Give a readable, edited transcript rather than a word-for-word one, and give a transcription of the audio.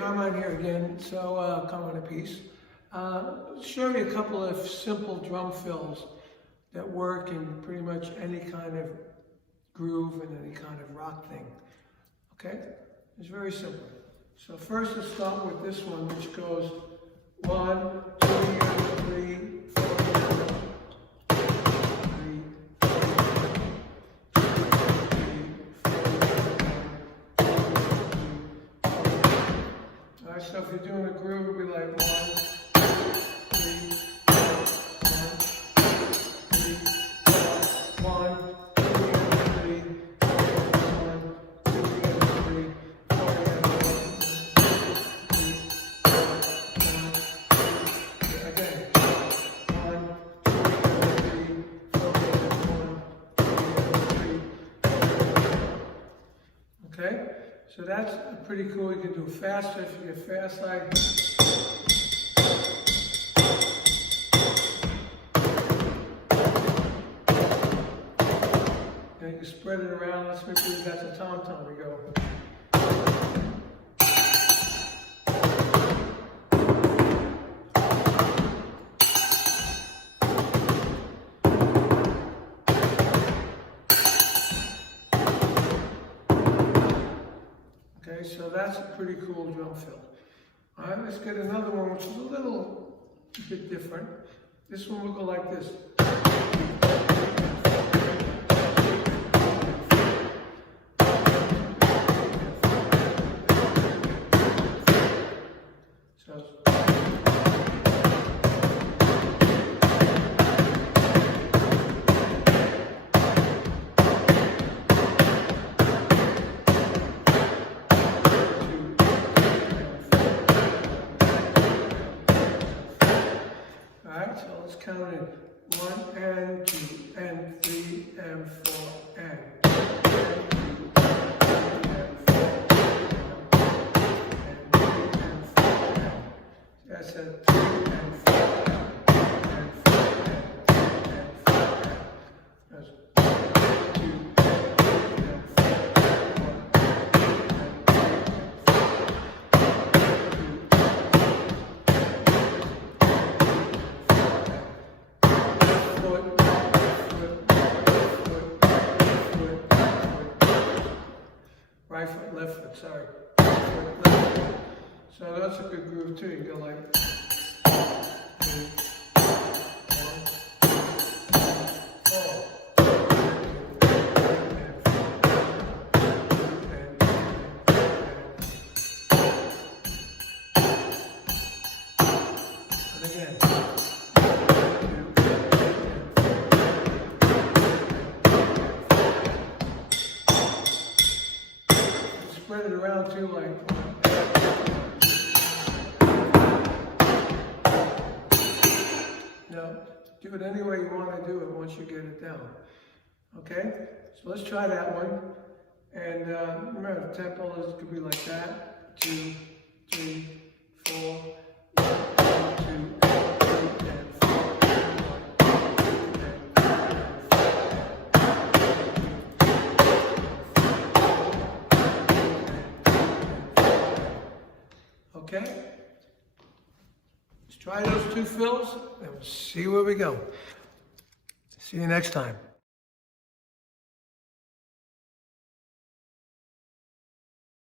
Carmine here again. So, Carmine Appice. Show you a couple of simple drum fills that work in pretty much any kind of groove and any kind of rock thing. Okay? It's very simple. So first let's start with this one, which goes 1, 2, 3, 4, 3, 4, Alright, so if you're doing a groove, it'll be like 1, 2, 3, 4, 1, 2, 3, 4, Okay, so that's pretty cool. You can do faster if you get fast like. And you can spread it around. Let's make sure that's a tom-tom. We go. Okay, so that's a pretty cool drum fill. All right, let's get another one, which is a little bit different. This one will go like this. So, so let's count it. 1 and 2 and 3 and 4 and 2 and 3 and 4 and that's a 3 and 4 and 4 and 4 that's 2 and 4 Right foot, left foot, sorry. Right foot, left foot. So that's a good groove too. You go like 2, 4. And again. Spread it around too, like. Now, do it any way you want to do it once you get it down. Okay? So let's try that one. And remember, the tempo could be like that. 2, 3, 4, 1, 2, 3, and 4. Okay, let's try those two fills and we'll see where we go. See you next time.